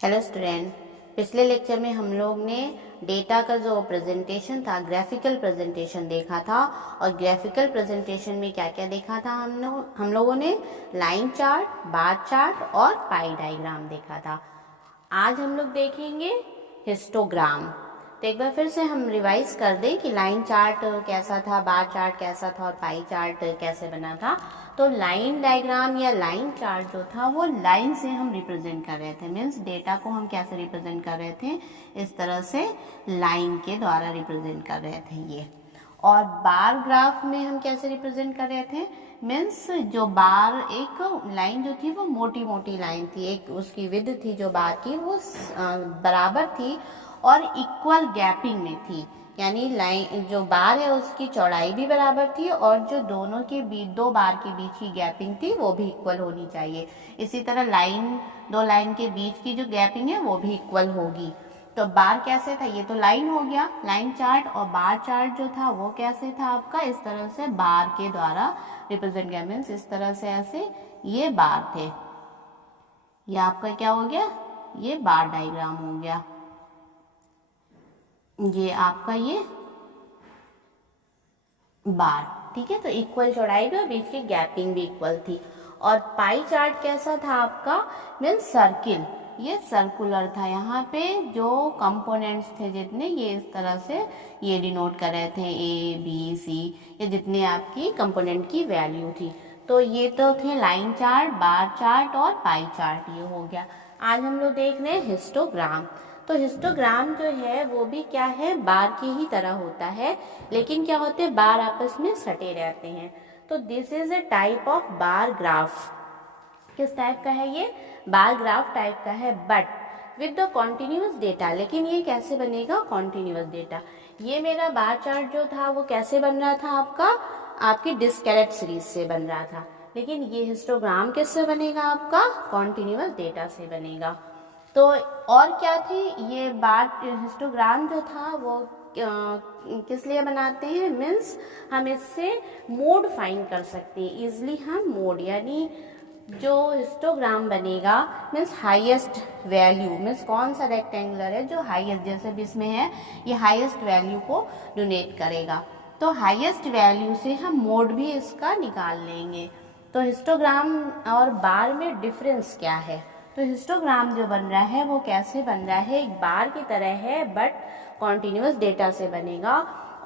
Hello student, पिछले lecture में हम लोग ने डेटा का जो प्रेजेंटेशन था, ग्राफिकल प्रेजेंटेशन देखा था। और ग्राफिकल प्रेजेंटेशन में क्या क्या देखा था हम लोगों ने लाइन चार्ट, बार चार्ट और पाई डायग्राम देखा था। आज हम लोग देखेंगे हिस्टोग्राम। तो एक बार फिर से हम रिवाइज कर दें कि लाइन चार्ट कैसा था, बार चार्ट कैसा था और पाई चार्ट कैसे बना था। तो लाइन डायग्राम या लाइन चार्ट जो था वो लाइन से हम रिप्रेजेंट कर रहे थे, मीन्स डेटा को हम कैसे रिप्रेजेंट कर रहे थे, इस तरह से लाइन के द्वारा रिप्रेजेंट कर रहे थे ये। और बार ग्राफ में हम कैसे रिप्रेजेंट कर रहे थे, मीन्स जो बार, एक लाइन जो थी वो मोटी मोटी लाइन थी, एक उसकी विड्थ थी जो बार की वो बराबर थी और इक्वल गैपिंग में थी, यानी लाइन जो बार है उसकी चौड़ाई भी बराबर थी और जो दोनों के बीच, दो बार के बीच की गैपिंग थी वो भी इक्वल होनी चाहिए। इसी तरह दो लाइन के बीच की जो गैपिंग है वो भी इक्वल होगी। तो बार कैसे था, ये तो लाइन हो गया लाइन चार्ट। और बार चार्ट जो था वो कैसे था आपका, इस तरह से बार के द्वारा रिप्रेजेंट किया, मीन्स इस तरह से ऐसे ये बार थे, ये आपका क्या हो गया, ये बार डायग्राम हो गया। ये आपका ये बार, ठीक है। तो इक्वल चौड़ाई भी और बीच की गैपिंग भी इक्वल थी। और पाई चार्ट कैसा था आपका, मीन्स सर्किल, ये सर्कुलर था। यहाँ पे जो कंपोनेंट्स थे जितने, ये इस तरह से ये डिनोट कर रहे थे ए बी सी, ये जितने आपकी कंपोनेंट की वैल्यू थी। तो ये तो थे लाइन चार्ट, बार चार्ट और पाई चार्ट, ये हो गया। आज हम लोग देख रहे हैं हिस्टोग्राम। तो हिस्टोग्राम जो है वो भी क्या है, बार की ही तरह होता है, लेकिन क्या होते हैं, बार आपस में सटे रहते हैं। तो this is a type of bar graph. किस टाइप का है ये, बार ग्राफ टाइप का है, but with the continuous data. लेकिन ये कैसे बनेगा, कॉन्टिन्यूस डेटा। ये मेरा बार चार्ट जो था वो कैसे बन रहा था आपका, आपकी डिस्क्रीट सीरीज से बन रहा था। लेकिन ये हिस्टोग्राम किससे बनेगा आपका, कॉन्टिन्यूस डेटा से बनेगा। तो और क्या थी, ये बार हिस्टोग्राम जो था वो किस लिए बनाते हैं, मीन्स हम इससे मोड फाइंड कर सकते हैं इजिली। हम मोड, यानी जो हिस्टोग्राम बनेगा मीन्स हाईएस्ट वैल्यू, मीन्स कौन सा रेक्टेंगुलर है जो हाईएस्ट, जैसे भी इसमें है ये हाईएस्ट वैल्यू को डोनेट करेगा। तो हाईएस्ट वैल्यू से हम मोड भी इसका निकाल लेंगे। तो हिस्टोग्राम और बार में डिफरेंस क्या है, तो हिस्टोग्राम जो बन रहा है वो कैसे बन रहा है, एक बार की तरह है बट कॉन्टिन्यूस डेटा से बनेगा।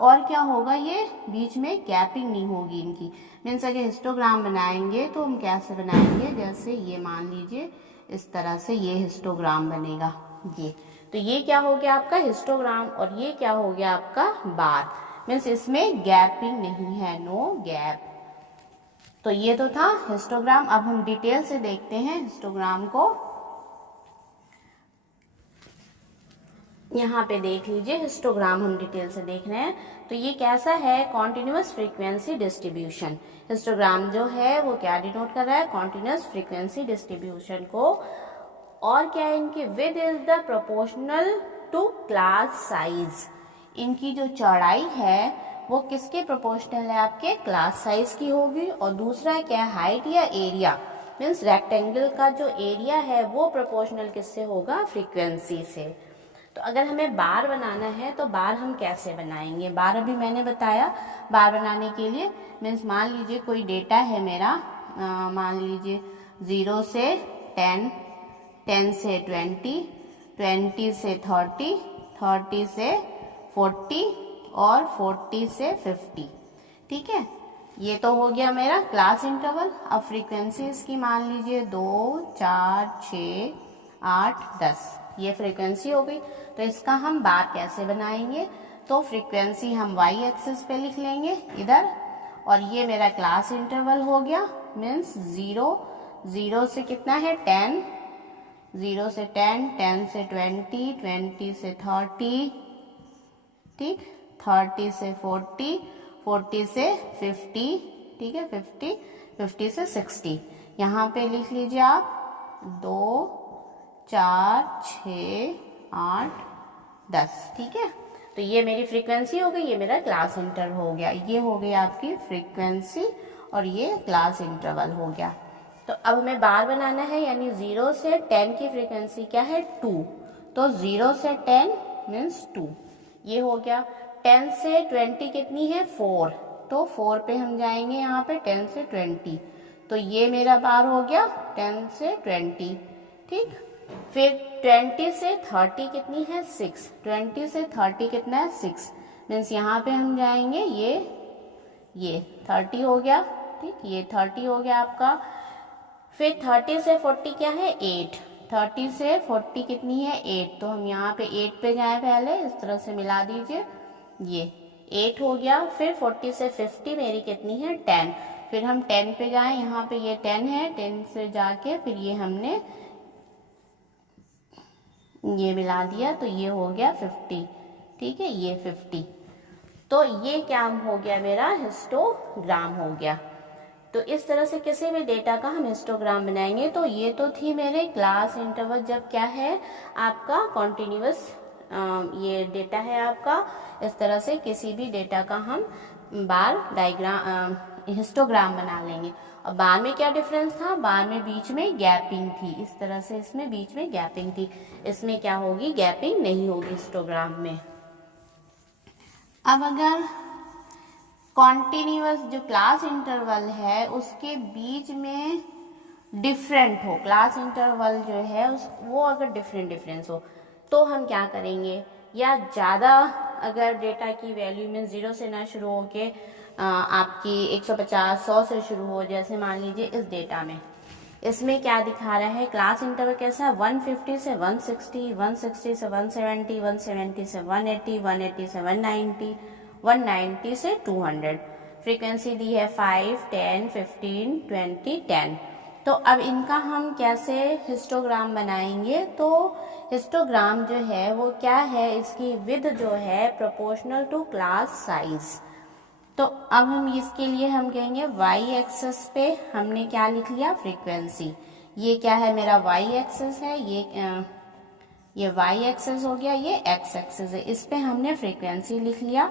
और क्या होगा, ये बीच में गैपिंग नहीं होगी इनकी, मीन्स अगर हिस्टोग्राम बनाएंगे तो हम कैसे बनाएंगे, जैसे ये मान लीजिए इस तरह से ये हिस्टोग्राम बनेगा ये। तो ये क्या हो गया आपका हिस्टोग्राम और ये क्या हो गया आपका बार, मीन्स इसमें गैपिंग नहीं है, नो गैप। तो ये तो था हिस्टोग्राम। अब हम डिटेल से देखते हैं हिस्टोग्राम को। यहाँ पे देख लीजिए हिस्टोग्राम हम डिटेल से देख रहे हैं। तो ये कैसा है, कॉन्टिन्यूस फ्रीक्वेंसी डिस्ट्रीब्यूशन। हिस्टोग्राम जो है वो क्या डिनोट कर रहा है, कॉन्टिन्यूस फ्रीक्वेंसी डिस्ट्रीब्यूशन को। और क्या है, इनकी width is the proportional to class size. इनकी जो चौड़ाई है वो किसके प्रोपोर्शनल है, आपके क्लास साइज की होगी। और दूसरा क्या है, हाइट या एरिया, मीन्स रेक्टेंगल का जो एरिया है वो प्रोपोर्शनल किससे होगा, फ्रीक्वेंसी से। तो अगर हमें बार बनाना है तो बार हम कैसे बनाएंगे, बार अभी मैंने बताया। बार बनाने के लिए मीन्स मान लीजिए कोई डेटा है मेरा, मान लीजिए 0 से 10, 10 से 20, 20 से 30, 30 से 40 और 40 से 50, ठीक है। ये तो हो गया मेरा क्लास इंटरवल। अब फ्रीक्वेंसी इसकी मान लीजिए 2, 4, 6, 8, 10, ये फ्रीक्वेंसी हो गई। तो इसका हम बार कैसे बनाएंगे, तो फ्रीक्वेंसी हम y एक्सिस पे लिख लेंगे इधर, और ये मेरा क्लास इंटरवल हो गया, मीन्स 0 से कितना है 10, 0 से 10, 10 से 20, 20 से 30, ठीक, 30 से 40, 40 से 50, ठीक है, 50, 50 से 60। यहाँ पे लिख लीजिए आप 2, 4, 6, 8, 10, ठीक है। तो ये मेरी फ्रीक्वेंसी हो गई, ये मेरा क्लास इंटरवल हो गया। ये हो गई आपकी फ्रीक्वेंसी और ये क्लास इंटरवल हो गया। तो अब हमें बार बनाना है, यानी 0 से 10 की फ्रीक्वेंसी क्या है 2, तो 0 से 10 मीन्स 2, ये हो गया। 10 से 20 कितनी है 4, तो 4 पे हम जाएंगे यहाँ पे 10 से 20, तो ये मेरा बार हो गया 10 से 20, ठीक। फिर 20 से 30 कितनी है 6, 20 से 30 कितना है 6, मीन्स यहाँ पे हम जाएंगे ये 30 हो गया, ठीक, ये 30 हो गया आपका। फिर 30 से 40 क्या है 8, 30 से 40 कितनी है 8, तो हम यहाँ पे 8 पे जाएं, पहले इस तरह से मिला दीजिए, ये 8 हो गया। फिर 40 से 50 मेरी कितनी है 10, फिर हम 10 पे जाएं, यहाँ पे ये 10 है, 10 से जाके फिर ये हमने ये मिला दिया, तो ये हो गया 50, ठीक है, ये 50, तो ये क्या हो गया मेरा हिस्टोग्राम हो गया। तो इस तरह से किसी भी डेटा का हम हिस्टोग्राम बनाएंगे। तो ये तो थी मेरे क्लास इंटरवल, जब क्या है आपका कॉन्टिन्यूअस ये डेटा है आपका, इस तरह से किसी भी डेटा का हम बार डायग्राम हिस्टोग्राम बना लेंगे। और बार में क्या डिफरेंस था, बार में बीच में गैपिंग थी, इस तरह से इसमें बीच में गैपिंग थी, इसमें क्या होगी गैपिंग नहीं होगी हिस्टोग्राम में। अब अगर कॉन्टिन्यूअस जो क्लास इंटरवल है उसके बीच में डिफरेंट हो, क्लास इंटरवल जो है वो अगर डिफरेंस हो, तो हम क्या करेंगे, या ज़्यादा अगर डेटा की वैल्यू में 0 से ना शुरू हो के आपकी 150 100 से शुरू हो, जैसे मान लीजिए इस डेटा में, इसमें क्या दिखा रहा है क्लास इंटरवल कैसा है 150 से 160, 160 से 170, 170 से 180, 180 से 190, 190 से 200, फ्रीक्वेंसी दी है 5, 10, 15, 20, 10। तो अब इनका हम कैसे हिस्टोग्राम बनाएंगे, तो हिस्टोग्राम जो है वो क्या है, इसकी विड्थ जो है प्रोपोर्शनल टू क्लास साइज। तो अब हम इसके लिए हम कहेंगे वाई एक्सेस पे हमने क्या लिख लिया फ्रीक्वेंसी, ये क्या है मेरा वाई एक्सेस है, ये वाई एक्सेस हो गया, ये एक्स एक्सेस है, इस पे हमने फ्रीक्वेंसी लिख लिया।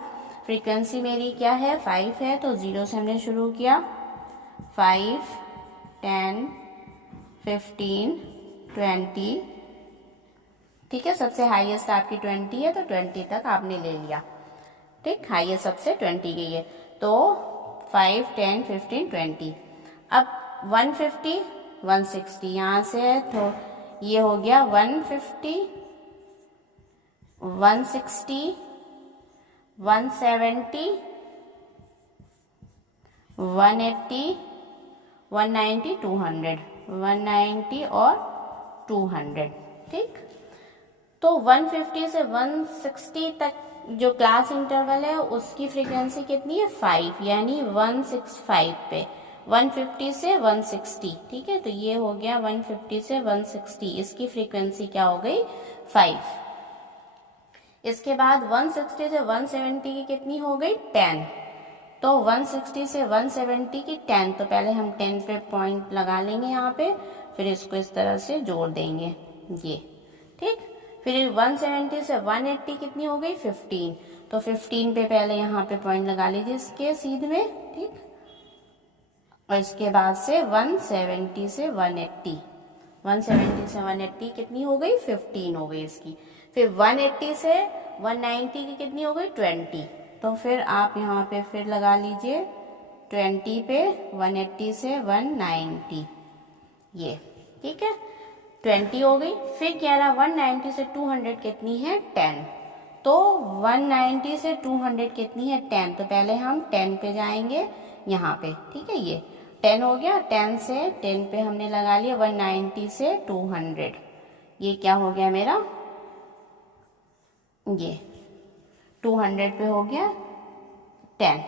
फ्रीक्वेंसी मेरी क्या है 5 है, तो 0 से हमने शुरू किया, 5, 10, 15, 20, ठीक है, सबसे हाईएस्ट आपकी 20 है, तो 20 तक आपने ले लिया, ठीक, हाईएस्ट सबसे 20 गई है, तो 5, 10, 15, 20। अब 150, 160 यहाँ से, तो ये हो गया 150, 160, 170, 180, 190, 200, 190 और 200, ठीक। तो 150 से 160 तक जो क्लास इंटरवल है उसकी फ्रीक्वेंसी कितनी है 5, यानी 165 पे, 150 से 160, ठीक है, तो ये हो गया 150 से 160, इसकी फ्रीक्वेंसी क्या हो गई 5। इसके बाद 160 से 170 की कितनी हो गई 10, तो 160 से 170 की 10, तो पहले हम 10 पे पॉइंट लगा लेंगे यहाँ पे, फिर इसको इस तरह से जोड़ देंगे ये, ठीक। फिर 170 से 180 कितनी हो गई 15, तो 15 पे पहले यहाँ पे पॉइंट लगा लीजिए इसके सीध में, ठीक। और इसके बाद से 170 से 180, 170 से 180 कितनी हो गई 15 हो गई इसकी। फिर 180 से 190 की कितनी हो गई 20, तो फिर आप यहाँ पे फिर लगा लीजिए 20 पे 180 से 190, ये ठीक है 20 हो गई। फिर कह रहा 190 से 200 कितनी है 10, तो 190 से 200 कितनी है 10, तो पहले हम 10 पे जाएंगे यहाँ पे, ठीक है, ये 10 हो गया। 10 से 10 पे हमने लगा लिया 190 से 200, ये क्या हो गया मेरा, ये 200 पे हो गया 10,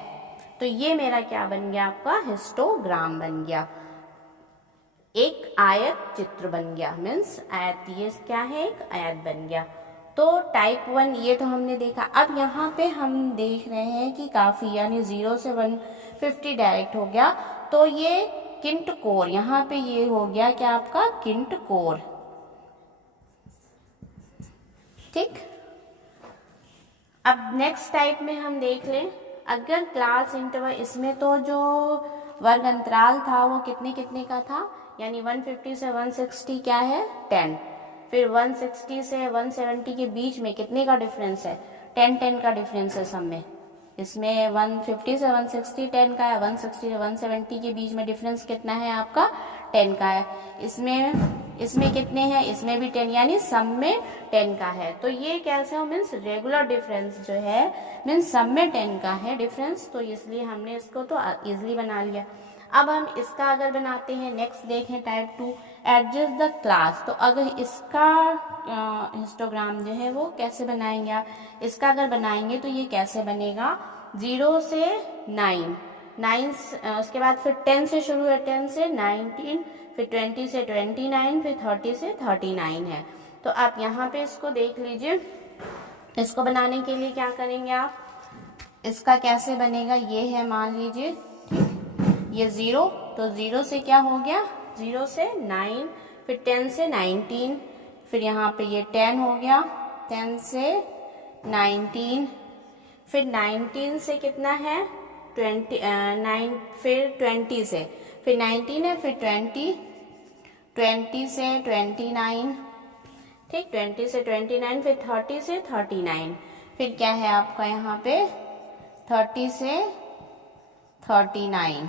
तो ये मेरा क्या बन गया आपका हिस्टोग्राम बन गया, एक आयत चित्र बन गया, मीन्स आयत, ये क्या है एक आयत बन गया। तो टाइप 1 ये तो हमने देखा। अब यहाँ पे हम देख रहे हैं कि काफ़ी, यानी 0 से 150 डायरेक्ट हो गया, तो ये किंट कोर, यहाँ पे ये हो गया क्या आपका किंट कोर, ठीक। अब नेक्स्ट टाइप में हम देख लें, अगर क्लास इंटरवल, इसमें तो जो वर्ग अंतराल था वो कितने कितने का था, यानी 150 से 160 क्या है 10। फिर 160 से 170 के बीच में कितने का डिफरेंस है 10 का डिफरेंस है सब में। इसमें 150 से 160 10 का है, 160 से 170 के बीच में डिफरेंस कितना है आपका 10 का है। इसमें कितने हैं, इसमें भी 10, यानी सब में 10 का है। तो ये कैसे हो मीन्स रेगुलर डिफरेंस जो है मीन्स सब में 10 का है डिफरेंस, तो इसलिए हमने इसको तो इजिली बना लिया। अब हम इसका अगर बनाते हैं, नेक्स्ट देखें टाइप 2 एडजस्ट द क्लास। तो अगर इसका हिस्टोग्राम जो है वो कैसे बनाएंगे आप, इसका अगर बनाएंगे तो ये कैसे बनेगा 0 से 9 उसके बाद फिर 10 से शुरू है, 10 से 19, फिर 20 से 29, फिर 30 से 39 है। तो आप यहाँ पे इसको देख लीजिए। इसको बनाने के लिए क्या करेंगे आप, इसका कैसे बनेगा, ये है मान लीजिए ठीक, ये 0, तो 0 से क्या हो गया 0 से 9, फिर 10 से 19, फिर यहाँ पे ये 10 हो गया, 10 से 19, फिर 19 से कितना है 9, फिर 20 से, फिर 19 है, फिर 20 से 29 ठीक, 20 से 29, फिर 30 से 39, फिर क्या है आपका यहाँ पे 30 से 39,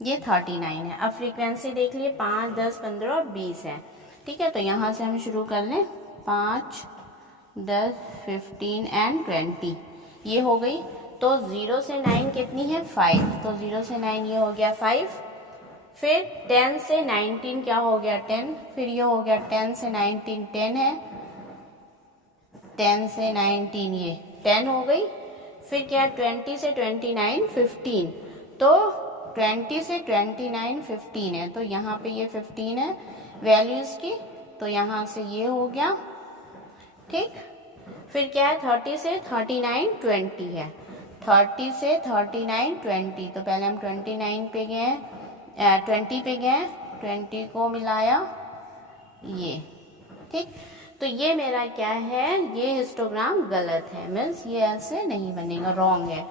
ये 39 है। अब फ्रीक्वेंसी देख लिए 5, 10, 15 और 20 है। ठीक है, तो यहाँ से हम शुरू कर लें 5, 10, 15 एंड 20 ये हो गई। तो 0 से 9 कितनी है 5, तो 0 से 9 ये हो गया 5, फिर 10 से 19 क्या हो गया 10, फिर ये हो गया 10 से 19 10 है, 10 से 19 ये 10 हो गई, फिर क्या 20 से 29 15, तो 20 से 29 15 है, तो यहाँ पे ये 15 है वैल्यू इसकी, तो यहाँ से ये हो गया ठीक। फिर क्या है 30 से 39 20 है, 30 से 39 20, तो पहले हम 29 पे गए 20 पे गए, 20 को मिलाया ये ठीक। तो ये मेरा क्या है, ये हिस्टोग्राम गलत है, मीन्स ये ऐसे नहीं बनेगा, रॉन्ग है।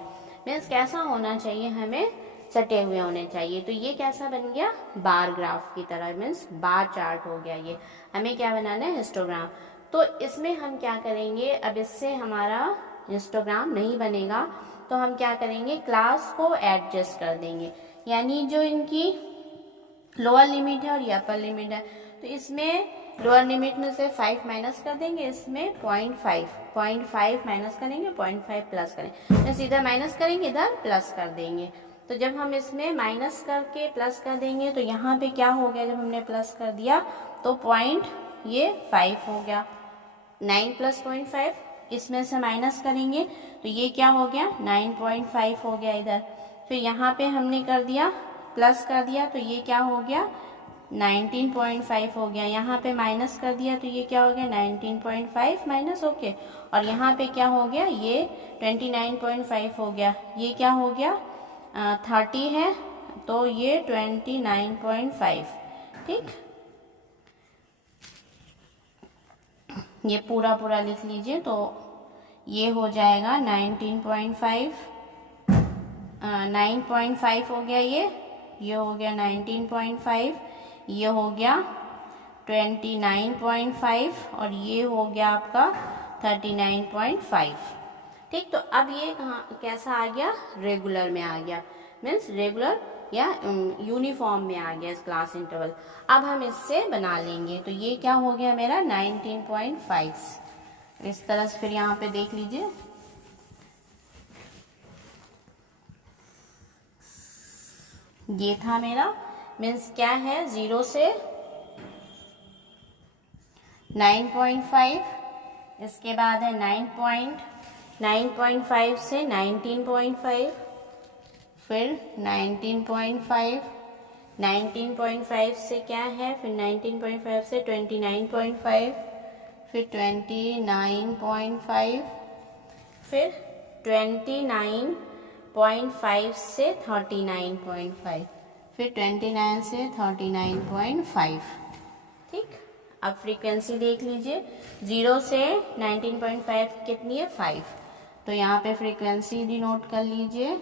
मीन्स कैसा होना चाहिए, हमें सटे हुए होने चाहिए। तो ये कैसा बन गया बार ग्राफ की तरह, मीन्स बार चार्ट हो गया। ये हमें क्या बनाना है हिस्टोग्राम। तो इसमें हम क्या करेंगे, अब इससे हमारा हिस्टोग्राम नहीं बनेगा, तो हम क्या करेंगे क्लास को एडजस्ट कर देंगे, यानी जो इनकी लोअर लिमिट है और ये अपर लिमिट है, तो इसमें लोअर लिमिट में से 5 माइनस कर देंगे, इसमें 0.5 माइनस करेंगे, 0.5 प्लस करेंगे, तो सीधा माइनस करेंगे इधर प्लस कर देंगे। तो जब हम इसमें माइनस करके प्लस कर देंगे तो यहाँ पे क्या हो गया, जब हमने प्लस कर दिया तो ये 5 हो गया, 9 प्लस 0.5, इसमें से माइनस करेंगे तो ये क्या हो गया 9.5 हो गया इधर। फिर यहाँ पे हमने कर दिया प्लस कर दिया तो ये क्या हो गया 19.5 हो गया, यहाँ पे माइनस कर दिया तो ये क्या हो गया 19.5 माइनस ओके, और यहाँ पे क्या हो गया ये 29.5 हो गया, ये क्या हो गया 30 है तो ये 29.5 ठीक। ये पूरा लिख लीजिए, तो ये हो जाएगा 9.5 हो गया, ये हो गया 19.5, ये हो गया 29.5 और ये हो गया आपका 39.5 ठीक। तो अब ये कहाँ कैसा आ गया रेगुलर में आ गया, मीन्स रेगुलर या यूनिफॉर्म में आ गया इस क्लास इंटरवल। अब हम इससे बना लेंगे, तो ये क्या हो गया मेरा 19.5 इस तरह से। फिर यहाँ पे देख लीजिए ये था मेरा, मीन्स क्या है 0 से 9.5, इसके बाद है 9.5 से 19.5, फिर 19.5 से क्या है, फिर 19.5 से 29.5, फिर 29.5, फिर 29.5 से 39.5, फिर 29 से 39.5 ठीक। अब फ्रीक्वेंसी देख लीजिए 0 से 19.5 कितनी है 5, तो यहाँ पे फ्रीक्वेंसी डिनोट कर लीजिए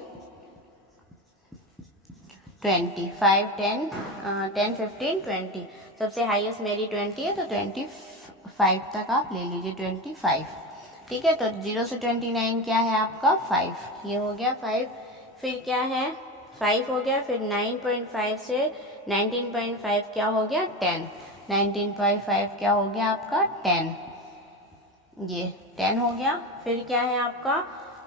20, 5, 10, 10, 15, 20, सबसे हाईएस्ट मेरी 20 है, तो 25 तक आप ले लीजिए, 25। ठीक है, तो 0 से 29 क्या है आपका 5, ये हो गया 5। फिर क्या है 5 हो गया, फिर 9.5 से 19.5 क्या हो गया 10, 19.5 क्या हो गया आपका 10, ये 10 हो गया। फिर क्या है आपका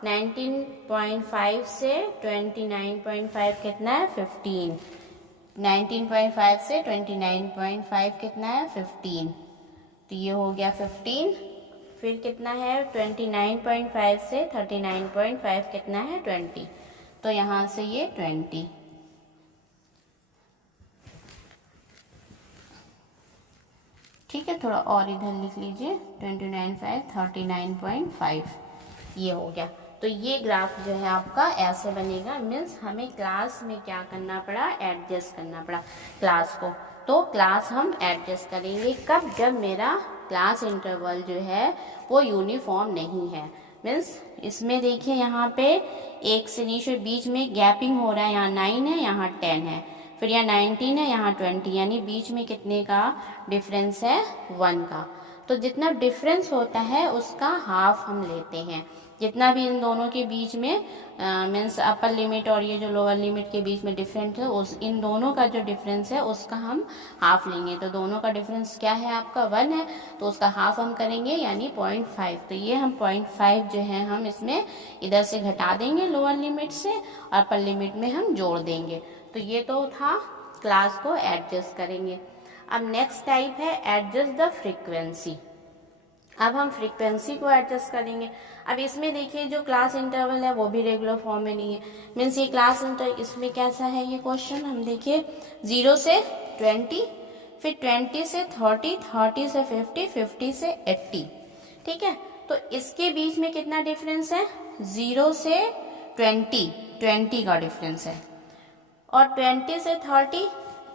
19.5 से 29.5 कितना है 15, 19.5 से 29.5 कितना है 15, तो ये हो गया 15। फिर कितना है 29.5 से 39.5 कितना है 20, तो यहाँ से ये 20। ठीक है, थोड़ा और इधर लिख लीजिए 29.5, 39.5, ये हो गया। तो ये ग्राफ जो है आपका ऐसे बनेगा, मीन्स हमें क्लास में क्या करना पड़ा, एडजस्ट करना पड़ा क्लास को। तो क्लास हम एडजस्ट करेंगे कब, जब मेरा क्लास इंटरवल जो है वो यूनिफॉर्म नहीं है। मीन्स इसमें देखिए यहाँ पे एक से नीचे बीच में गैपिंग हो रहा है, यहाँ 9 है, यहाँ 10 है, फिर यहाँ 19 है, यहाँ 20, यानी बीच में कितने का डिफरेंस है 1 का। तो जितना डिफरेंस होता है उसका हाफ हम लेते हैं, जितना भी इन दोनों के बीच में मीन्स अपर लिमिट और ये जो लोअर लिमिट के बीच में डिफरेंस है, उस इन दोनों का जो डिफरेंस है उसका हम हाफ लेंगे। तो दोनों का डिफरेंस क्या है आपका 1 है, तो उसका हाफ हम करेंगे यानी 0.5। तो ये हम 0.5 जो है हम इसमें इधर से घटा देंगे लोअर लिमिट से, और अपर लिमिट में हम जोड़ देंगे। तो ये तो था क्लास को एडजस्ट करेंगे। अब नेक्स्ट टाइप है एडजस्ट द फ्रीक्वेंसी। अब हम फ्रीक्वेंसी को एडजस्ट करेंगे। अब इसमें देखिए जो क्लास इंटरवल है वो भी रेगुलर फॉर्म में नहीं है, मीन्स ये क्लास इंटरवल इसमें कैसा है ये क्वेश्चन, हम देखिए 0 से 20, फिर 20 से 30, 30 से 50, 50 से 80। ठीक है, तो इसके बीच में कितना डिफरेंस है 0 से 20, 20 का डिफरेंस है, और 20 से 30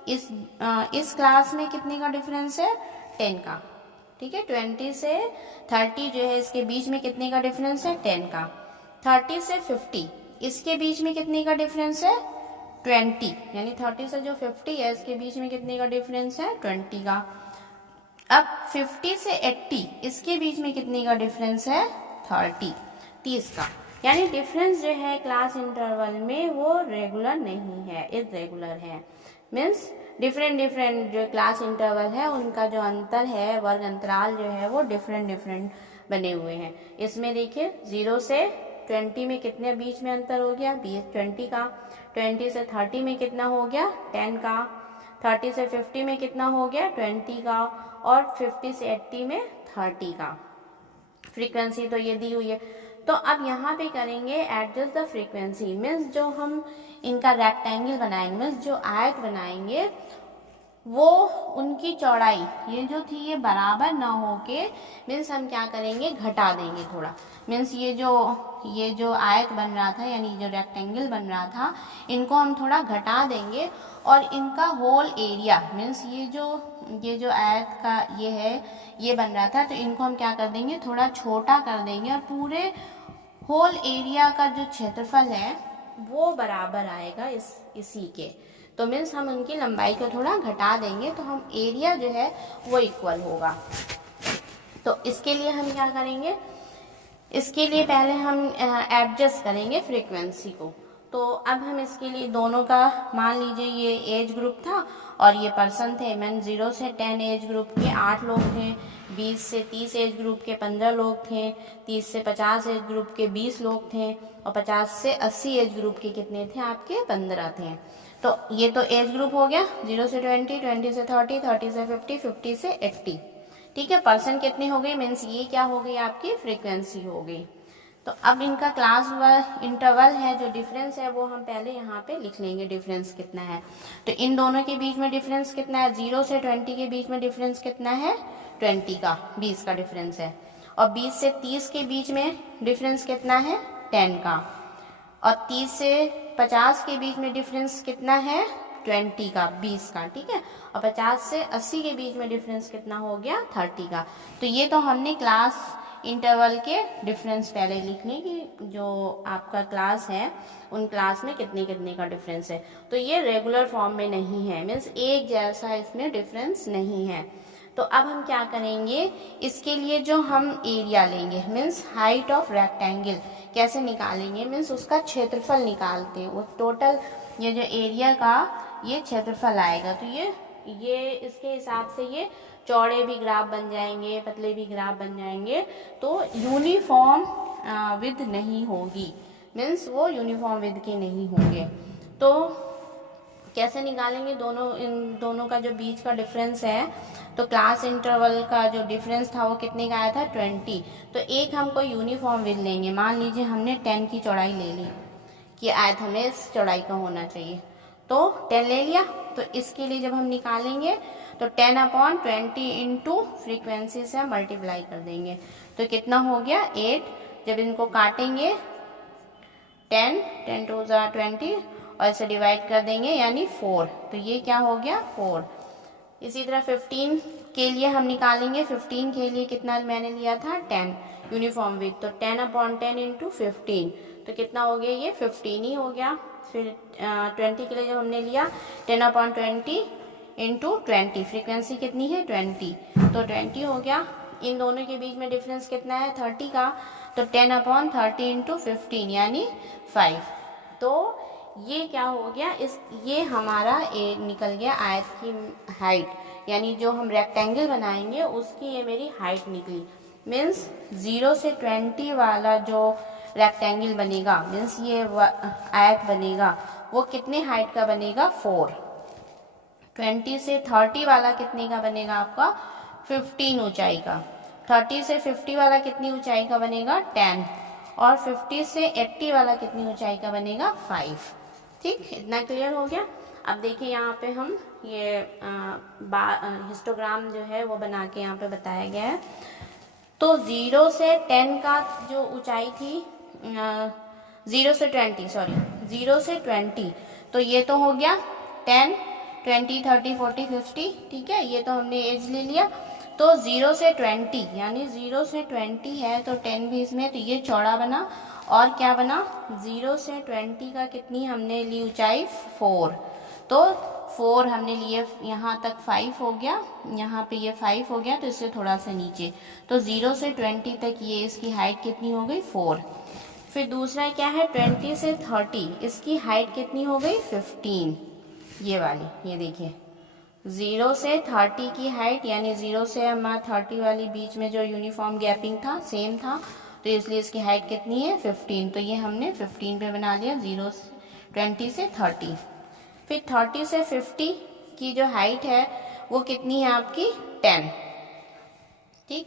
इस क्लास में कितने का डिफरेंस है 10 का। ठीक है, 20 से 30 जो है इसके बीच में कितने का डिफरेंस है 10 का। 30 से 50 इसके बीच में कितने का डिफरेंस है 20, यानी 30 से जो 50 है इसके बीच में कितने का डिफरेंस है 20 का। अब 50 से 80 इसके बीच में कितने का डिफरेंस है 30 का। यानी डिफरेंस जो है क्लास इंटरवल में वो रेगुलर नहीं है, इरेगुलर है। मीन्स डिफरेंट जो क्लास इंटरवल है उनका जो अंतर है, वर्ग अंतराल जो है वो डिफरेंट बने हुए हैं। इसमें देखिए 0 से 20 में कितने बीच में अंतर हो गया 20 का, 20 से 30 में कितना हो गया 10 का, 30 से 50 में कितना हो गया 20 का, और 50 से 80 में 30 का। फ्रीक्वेंसी तो ये दी हुई है। तो अब यहाँ पे करेंगे एडजस्ट द फ्रीक्वेंसी, मीन्स जो हम इनका रेक्टेंगल बनाएंगे, मीन्स जो आयत बनाएंगे वो उनकी चौड़ाई ये जो थी ये बराबर ना होके, मीन्स हम क्या करेंगे घटा देंगे थोड़ा। मीन्स ये जो आयत बन रहा था यानी जो रेक्टेंगल बन रहा था इनको हम थोड़ा घटा देंगे, और इनका होल एरिया मीन्स ये जो आयत का ये है ये बन रहा था, तो इनको हम क्या कर देंगे थोड़ा छोटा कर देंगे, और पूरे होल एरिया का जो क्षेत्रफल है वो बराबर आएगा इसी के। तो मीन्स हम उनकी लंबाई को थोड़ा घटा देंगे तो हम एरिया जो है वो इक्वल होगा। तो इसके लिए हम क्या करेंगे, इसके लिए पहले हम एडजस्ट करेंगे फ्रीक्वेंसी को। तो अब हम इसके लिए दोनों का मान लीजिए ये एज ग्रुप था और ये पर्सन थे, मैंने 0 से 10 एज ग्रुप के 8 लोग थे, 20 से 30 एज ग्रुप के 15 लोग थे, 30 से 50 एज ग्रुप के 20 लोग थे, और 50 से 80 एज ग्रुप के कितने थे आपके 15 थे। तो ये तो एज ग्रुप हो गया 0 से 20, 20 से 30, 30 से 50, 50 से 80। ठीक है, पर्सन कितने हो गए, मीन्स ये क्या हो गई आपकी फ्रीक्वेंसी हो गई। तो अब इनका क्लास इंटरवल है जो डिफरेंस है वो हम पहले यहाँ पे लिख लेंगे डिफरेंस कितना है। तो इन दोनों के बीच में डिफरेंस कितना है 0 से 20 के बीच में डिफरेंस कितना है 20 का, 20 का डिफरेंस है, और 20 से 30 के बीच में डिफरेंस कितना है 10 का, और 30 से 50 के बीच में डिफरेंस कितना है 20 का, 20 का। ठीक है, और 50 से 80 के बीच में डिफरेंस कितना हो गया 30 का। तो ये तो हमने क्लास इंटरवल के डिफरेंस पहले लिख लें कि जो आपका क्लास है उन क्लास में कितने कितने का डिफरेंस है। तो ये रेगुलर फॉर्म में नहीं है, मीन्स एक जैसा इसमें डिफरेंस नहीं है। तो अब हम क्या करेंगे, इसके लिए जो हम एरिया लेंगे मीन्स हाइट ऑफ रेक्टेंगल कैसे निकालेंगे, मीन्स उसका क्षेत्रफल निकालते हैं। वो टोटल ये जो एरिया का ये क्षेत्रफल आएगा, तो ये इसके हिसाब से ये चौड़े भी ग्राफ बन जाएंगे, पतले भी ग्राफ बन जाएंगे। तो यूनिफॉर्म विद नहीं होगी, मीन्स वो यूनिफॉर्म विद के नहीं होंगे। तो कैसे निकालेंगे, इन दोनों का जो बीच का डिफरेंस है, तो क्लास इंटरवल का जो डिफरेंस था वो कितने का आया था 20। तो एक हम कोई यूनिफॉर्म विद लेंगे, मान लीजिए हमने 10 की चौड़ाई ले ली कि आयत हमें इस चौड़ाई का होना चाहिए, तो 10 ले लिया। तो इसके लिए जब हम निकालेंगे तो 10/20 इंटू फ्रीक्वेंसी से मल्टीप्लाई कर देंगे, तो कितना हो गया 8। जब इनको काटेंगे 10 2 20 और इसे डिवाइड कर देंगे यानी 4, तो ये क्या हो गया 4। इसी तरह 15 के लिए हम निकालेंगे, 15 के लिए कितना मैंने लिया था 10 यूनिफॉर्म विद, तो 10/10 इंटू 15, तो कितना हो गया ये 15 ही हो गया। फिर 20 के लिए जब हमने लिया 10/20 इंटू 20, फ्रीक्वेंसी कितनी है 20, तो 20 हो गया। इन दोनों के बीच में डिफरेंस कितना है 30 का, तो 10/30 इंटू 15 यानी 5। तो ये क्या हो गया, ये हमारा निकल गया आयत की हाइट, यानी जो हम रेक्टेंगल बनाएंगे उसकी ये मेरी हाइट निकली। मीन्स 0 से 20 वाला जो रेक्टेंगल बनेगा, मीन्स ये आयत बनेगा, वो कितने हाइट का बनेगा 4। 20 से 30 वाला कितने का बनेगा आपका 15 ऊंचाई का। 30 से 50 वाला कितनी ऊंचाई का बनेगा 10, और 50 से 80 वाला कितनी ऊंचाई का बनेगा 5। ठीक, इतना क्लियर हो गया। अब देखिए यहाँ पे हम ये हिस्टोग्राम जो है वो बना के यहाँ पे बताया गया है। तो 0 से 10 का जो ऊंचाई थी 0 से 20, तो ये तो हो गया 10 20 30 40 50, ठीक है, ये तो हमने एज ले लिया। तो 0 से 20 यानी 0 से 20 है तो 10 भी इसमें, तो ये चौड़ा बना। और क्या बना 0 से 20 का कितनी हमने ली ऊंचाई 4, तो 4 हमने लिए, यहाँ तक 5 हो गया, यहाँ पे ये 5 हो गया, तो इससे थोड़ा सा नीचे, तो 0 से 20 तक ये इसकी हाइट कितनी हो गई 4। फिर दूसरा क्या है 20 से 30, इसकी हाइट कितनी हो गई 15, ये वाली, ये देखिए 0 से 30 की हाइट, यानी 0 से हमारा 30 वाली बीच में जो यूनिफॉर्म गैपिंग था सेम था, तो इसलिए इसकी हाइट कितनी है 15, तो ये हमने 15 पे बना लिया 20 से 30। फिर 30 से 50 की जो हाइट है वो कितनी है आपकी 10, ठीक।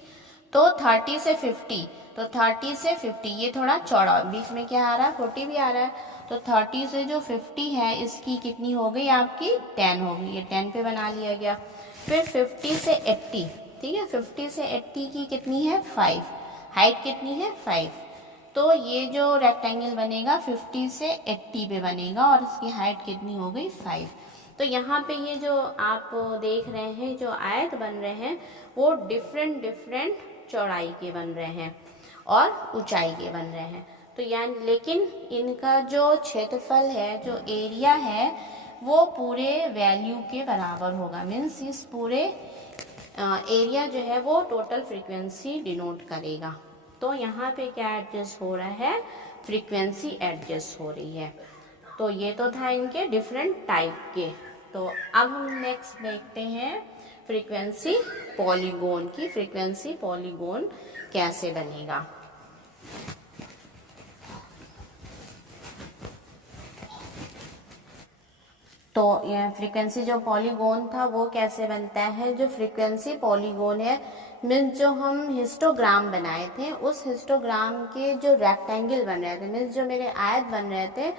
तो 30 से 50, तो 30 से 50 ये थोड़ा चौड़ा, बीच में क्या आ रहा है 40 भी आ रहा है, तो 30 से जो 50 है इसकी कितनी हो गई आपकी 10 हो गई, ये 10 पे बना लिया गया। फिर 50 से 80, ठीक है, 50 से 80 की कितनी है 5, हाइट कितनी है 5, तो ये जो रेक्टेंगल बनेगा 50 से 80 पे बनेगा और इसकी हाइट कितनी हो गई 5। तो यहाँ पे ये जो आप देख रहे हैं जो आयत बन रहे हैं वो डिफरेंट चौड़ाई के बन रहे हैं और ऊंचाई के बन रहे हैं। तो यानी लेकिन इनका जो क्षेत्रफल है, जो एरिया है, वो पूरे वैल्यू के बराबर होगा। मीन्स इस पूरे एरिया जो है वो टोटल फ्रीक्वेंसी डिनोट करेगा। तो यहाँ पे क्या एडजस्ट हो रहा है, फ्रीक्वेंसी एडजस्ट हो रही है। तो ये तो था इनके डिफरेंट टाइप के। तो अब हम नेक्स्ट देखते हैं फ्रीक्वेंसी पॉलीगोन की, फ्रीक्वेंसी पॉलीगोन कैसे बनेगा। तो यह फ्रीक्वेंसी जो पॉलीगोन था वो कैसे बनता है, जो फ्रीक्वेंसी पॉलीगोन है मीन्स जो हम हिस्टोग्राम बनाए थे उस हिस्टोग्राम के जो रेक्टेंगल बन रहे थे, मीन्स जो मेरे आयत बन रहे थे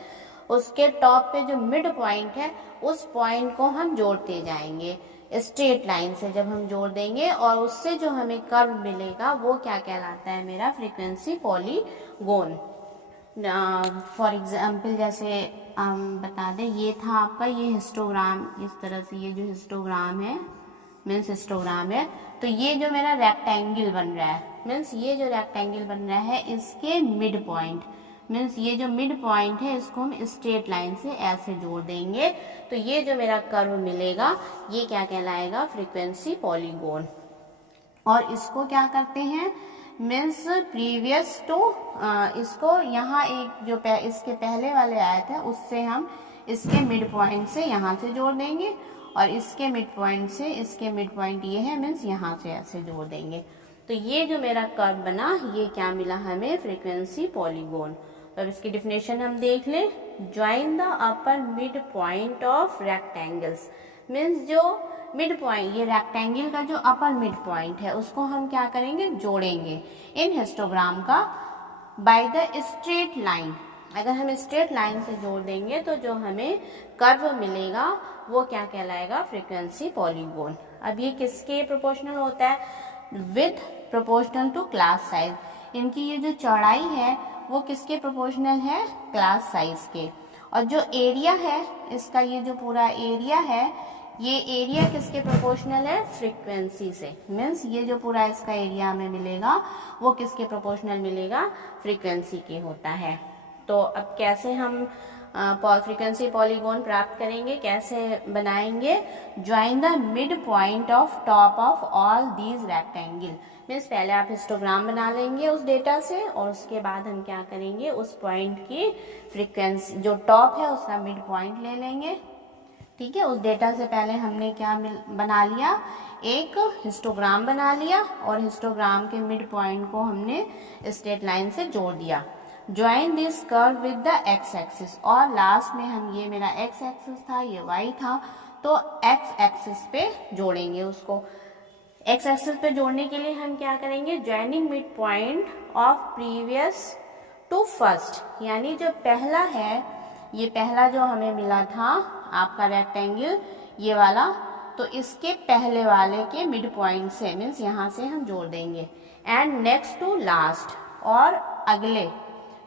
उसके टॉप पे जो मिड पॉइंट है उस पॉइंट को हम जोड़ते जाएंगे स्ट्रेट लाइन से। जब हम जोड़ देंगे और उससे जो हमें कर्व मिलेगा वो क्या कहलाता है, मेरा फ्रीक्वेंसी पॉलीगोन। फॉर एग्जाम्पल जैसे हम बता दें, ये था आपका ये हिस्टोग्राम, इस तरह से ये जो हिस्टोग्राम है मीन्स हिस्टोग्राम है। तो ये जो मेरा रेक्टेंगल बन रहा है, मीन्स ये जो रेक्टेंगल बन रहा है इसके मिड पॉइंट, मीन्स ये जो मिड पॉइंट है इसको हम स्ट्रेट लाइन से ऐसे जोड़ देंगे। तो ये जो मेरा कर्व मिलेगा ये क्या कहलाएगा, फ्रीक्वेंसी पॉलीगॉन। और इसको क्या करते हैं, मीन्स प्रीवियस टू इसको यहाँ एक जो इसके पहले वाले आया था उससे हम इसके मिड पॉइंट से यहाँ से जोड़ देंगे, और इसके मिड पॉइंट से इसके मिड पॉइंट ये है, मीन्स यहाँ से ऐसे जोड़ देंगे। तो ये जो मेरा कर्व बना ये क्या मिला हमें, फ्रीक्वेंसी पॉलीगॉन। तो अब इसकी डिफिनेशन हम देख लें। Join the upper mid point of rectangles, means जो मिड पॉइंट, ये रेक्टेंगल का जो अपर मिड पॉइंट है उसको हम क्या करेंगे, जोड़ेंगे इन हिस्टोग्राम का बाय द स्ट्रेट लाइन। अगर हम स्ट्रेट लाइन से जोड़ देंगे तो जो हमें कर्व मिलेगा वो क्या कहलाएगा, फ्रीक्वेंसी पॉलीगॉन। अब ये किसके प्रोपोर्शनल होता है, with proportional to class size. इनकी ये जो चौड़ाई है वो किसके प्रोपोर्शनल है, क्लास साइज के। और जो एरिया है इसका, ये जो पूरा एरिया है ये एरिया किसके प्रोपोर्शनल है, फ्रीक्वेंसी से। मीन्स ये जो पूरा इसका एरिया हमें मिलेगा वो किसके प्रोपोर्शनल मिलेगा, फ्रीक्वेंसी के होता है। तो अब कैसे हम फ्रीक्वेंसी पॉलीगॉन प्राप्त करेंगे, कैसे बनाएंगे, join the mid point of top of all these rectangle. Means पहले आप हिस्टोग्राम बना लेंगे उस डेटा से, और उसके बाद हम क्या करेंगे, उस पॉइंट की फ्रीक्वेंसी जो टॉप है उसका मिड पॉइंट ले लेंगे। ठीक है, उस डेटा से पहले हमने क्या बना लिया, एक हिस्टोग्राम बना लिया, और हिस्टोग्राम के मिड पॉइंट को हमने स्ट्रेट लाइन से जोड़ दिया। Join this curve with the x axis, और लास्ट में हम, ये मेरा एक्स एक्सिस था ये वाई था, तो एक्स एक्सिस पे जोड़ेंगे उसको। एक्स एक्सिस पे जोड़ने के लिए हम क्या करेंगे, joining mid point of previous to first, यानी जो पहला है, ये पहला जो हमें मिला था आपका रेक्टेंगल ये वाला, तो इसके पहले वाले के मिड पॉइंट से, मीन्स यहाँ से हम जोड़ देंगे। एंड नेक्स्ट टू लास्ट, और अगले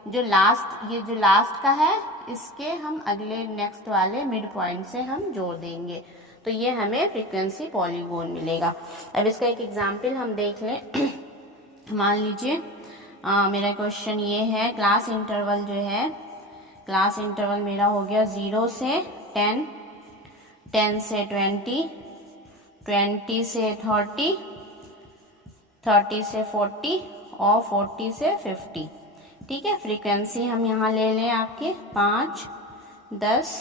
जो लास्ट, ये जो लास्ट का है इसके हम अगले नेक्स्ट वाले मिड पॉइंट से हम जोड़ देंगे। तो ये हमें फ्रीक्वेंसी पॉलीगॉन मिलेगा। अब इसका एक एग्जाम्पल हम देख लें। मान लीजिए मेरा क्वेश्चन ये है, क्लास इंटरवल जो है, क्लास इंटरवल मेरा हो गया 0 से 10, 10 से 20, 20 से 30, 30 से 40 और 40 से 50। ठीक है, फ्रीक्वेंसी हम यहाँ ले लें आपके 5, 10,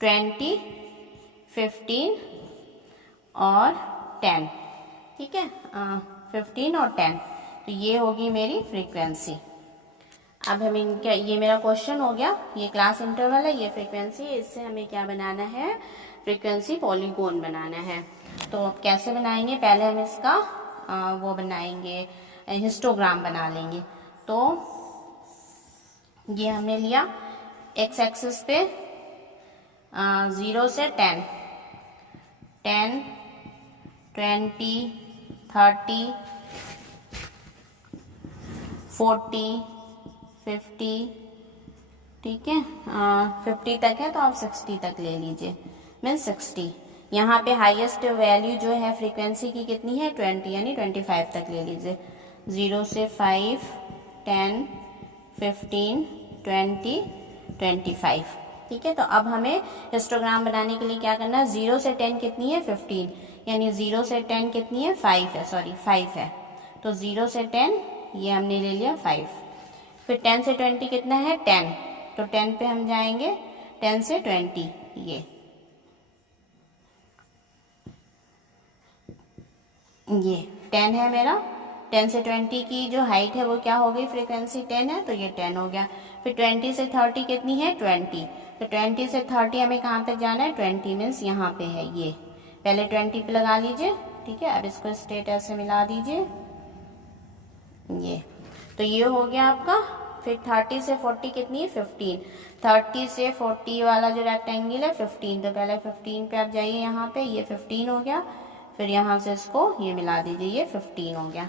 20, 15 और 10। ठीक है, 15 और 10, तो ये होगी मेरी फ्रीक्वेंसी। अब हम इनका, ये मेरा क्वेश्चन हो गया, ये क्लास इंटरवल है, ये फ्रीक्वेंसी, इससे हमें क्या बनाना है, फ्रीक्वेंसी पॉलीगॉन बनाना है। तो कैसे बनाएंगे, पहले हम इसका वो बनाएंगे, हिस्टोग्राम बना लेंगे। तो ये हमने लिया एक्स एक्सिस पे 0 से 10, 10, 20, 30, 40, 50, ठीक है, 50 तक है तो आप 60 तक ले लीजिए, मीन्स 60। यहाँ पे हाईएस्ट वैल्यू जो है फ्रीक्वेंसी की कितनी है, 20, यानी 25 तक ले लीजिए। 0 से 5, 10, 15, 20, 25। ठीक है, तो अब हमें हिस्टोग्राम बनाने के लिए क्या करना है, 0 से 10 कितनी है, 15, यानी 0 से 10 कितनी है, 5 है, सॉरी 5 है। तो 0 से 10 ये हमने ले लिया 5। फिर 10 से 20 कितना है, 10, तो 10 पे हम जाएंगे, 10 से 20 ये 10 है मेरा। 10 से 20 की जो हाइट है वो क्या हो गई, फ्रीक्वेंसी 10 है, तो ये 10 हो गया। फिर 20 से 30 कितनी है, 20, तो 20 से 30 हमें कहाँ तक जाना है, 20 मीन्स यहाँ पे है, ये पहले 20 पे लगा लीजिए। ठीक है, अब इसको स्ट्रेट ऐसे मिला दीजिए, ये तो ये हो गया आपका। फिर 30 से 40 कितनी है, 15, 30 से 40 वाला जो रेक्टेंगल है 15, तो पहले 15 पे आप जाइए, यहाँ पे ये 15 हो गया। फिर यहाँ से इसको ये मिला दीजिए, ये 15 हो गया।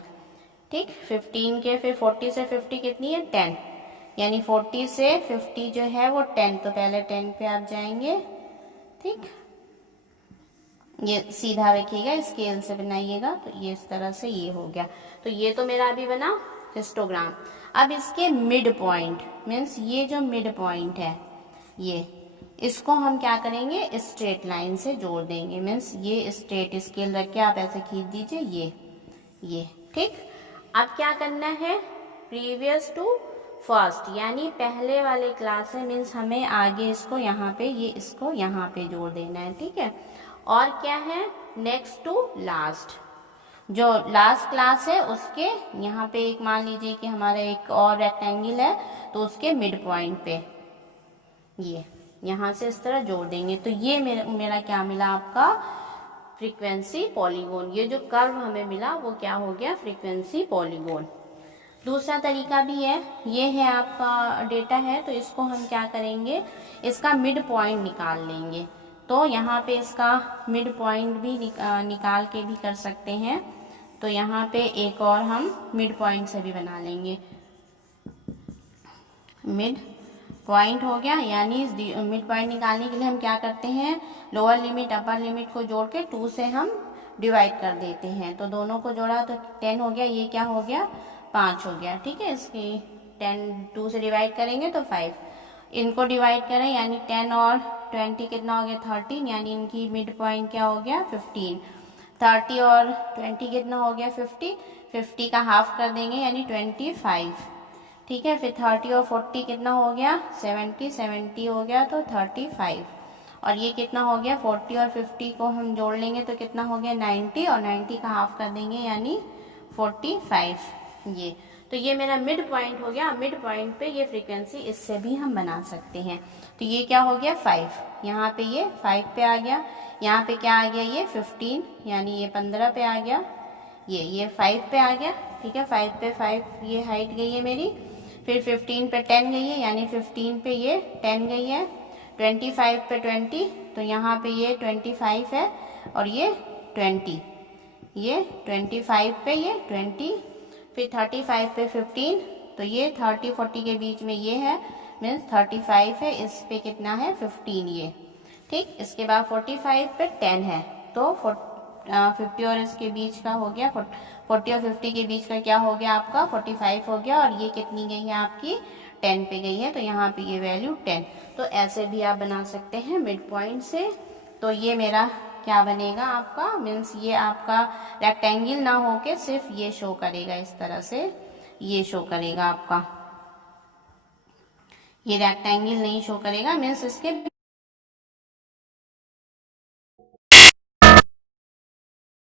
ठीक, 15 के फिर 40 से 50 कितनी है, 10, यानी 40 से 50 जो है वो 10, तो पहले 10 पे आप जाएंगे। ठीक, ये सीधा रखिएगा, स्केल से बनाइएगा। तो ये इस तरह से ये हो गया। तो ये तो मेरा अभी बना हिस्टोग्राम। अब इसके मिड पॉइंट मीन्स ये जो मिड पॉइंट है ये, इसको हम क्या करेंगे, स्ट्रेट लाइन से जोड़ देंगे। मीन्स ये स्ट्रेट स्केल रख के आप ऐसे खींच दीजिए ये ठीक। अब क्या करना है, प्रीवियस टू फर्स्ट यानी पहले वाले क्लास है, मीन्स हमें आगे इसको यहाँ पे इसको यहाँ पे जोड़ देना है, ठीक है। और क्या है, नेक्स्ट टू लास्ट, जो लास्ट क्लास है उसके यहाँ पे एक मान लीजिए कि हमारा एक और रेक्टेंगल है, तो उसके मिड पॉइंट पे ये यहाँ से इस तरह जोड़ देंगे। तो ये मेरा क्या मिला आपका, फ्रीक्वेंसी पॉलीगोन। ये जो कर्व हमें मिला वो क्या हो गया, फ्रीक्वेंसी पॉलीगोन। दूसरा तरीका भी है, ये है आपका डेटा है, तो इसको हम क्या करेंगे, इसका मिड पॉइंट निकाल लेंगे। तो यहाँ पे इसका मिड पॉइंट भी निकाल के भी कर सकते हैं। तो यहाँ पे एक और हम मिड पॉइंट से भी बना लेंगे। मिड पॉइंट हो गया, यानी मिड पॉइंट निकालने के लिए हम क्या करते हैं, लोअर लिमिट अपर लिमिट को जोड़ के 2 से हम डिवाइड कर देते हैं। तो दोनों को जोड़ा तो 10 हो गया, ये क्या हो गया 5 हो गया, ठीक है। इसकी 10 2 से डिवाइड करेंगे तो 5, इनको डिवाइड करें यानी 10 और 20 कितना हो गया 13, यानी इनकी मिड पॉइंट क्या हो गया 15। 30 और 20 कितना हो गया 50, 50 का हाफ कर देंगे यानी 25, ठीक है। फिर 30 और 40 कितना हो गया 70, 70 हो गया तो 35, और ये कितना हो गया 40 और 50 को हम जोड़ लेंगे तो कितना हो गया 90, और 90 का हाफ कर देंगे यानी 45। ये तो ये मेरा मिड पॉइंट हो गया। मिड पॉइंट पे ये फ्रीक्वेंसी इससे भी हम बना सकते हैं। तो ये क्या हो गया 5, यहाँ पे ये 5 पे आ गया, यहाँ पे क्या आ गया ये 15, यानी ये 15 पे आ गया, ये 5 पे आ गया, ठीक है। 5 पे 5 ये हाइट गई है मेरी, फिर 15 पे 10 गई है, यानी 15 पे ये 10 गई है, 25 पे 20, तो यहाँ पे ये 25 है, और ये 20, ये 25 पे ये 20, फिर 35 पे 15, तो ये 30 40 के बीच में ये है, मीन्स 35 है, इस पे कितना है 15 ये, ठीक। इसके बाद 45 पे 10 है, तो 50 और इसके बीच का हो गया 40 और 50 के बीच का क्या हो गया आपका 45 हो गया, और ये कितनी गई है आपकी 10 पे गई है, तो यहाँ पे ये वैल्यू 10। तो ऐसे भी आप बना सकते हैं मिड पॉइंट से। तो ये मेरा क्या बनेगा आपका, मीन्स ये आपका रेक्टेंगल ना होके सिर्फ ये शो करेगा, इस तरह से ये शो करेगा आपका, ये रेक्टेंगल नहीं शो करेगा, मीन्स इसके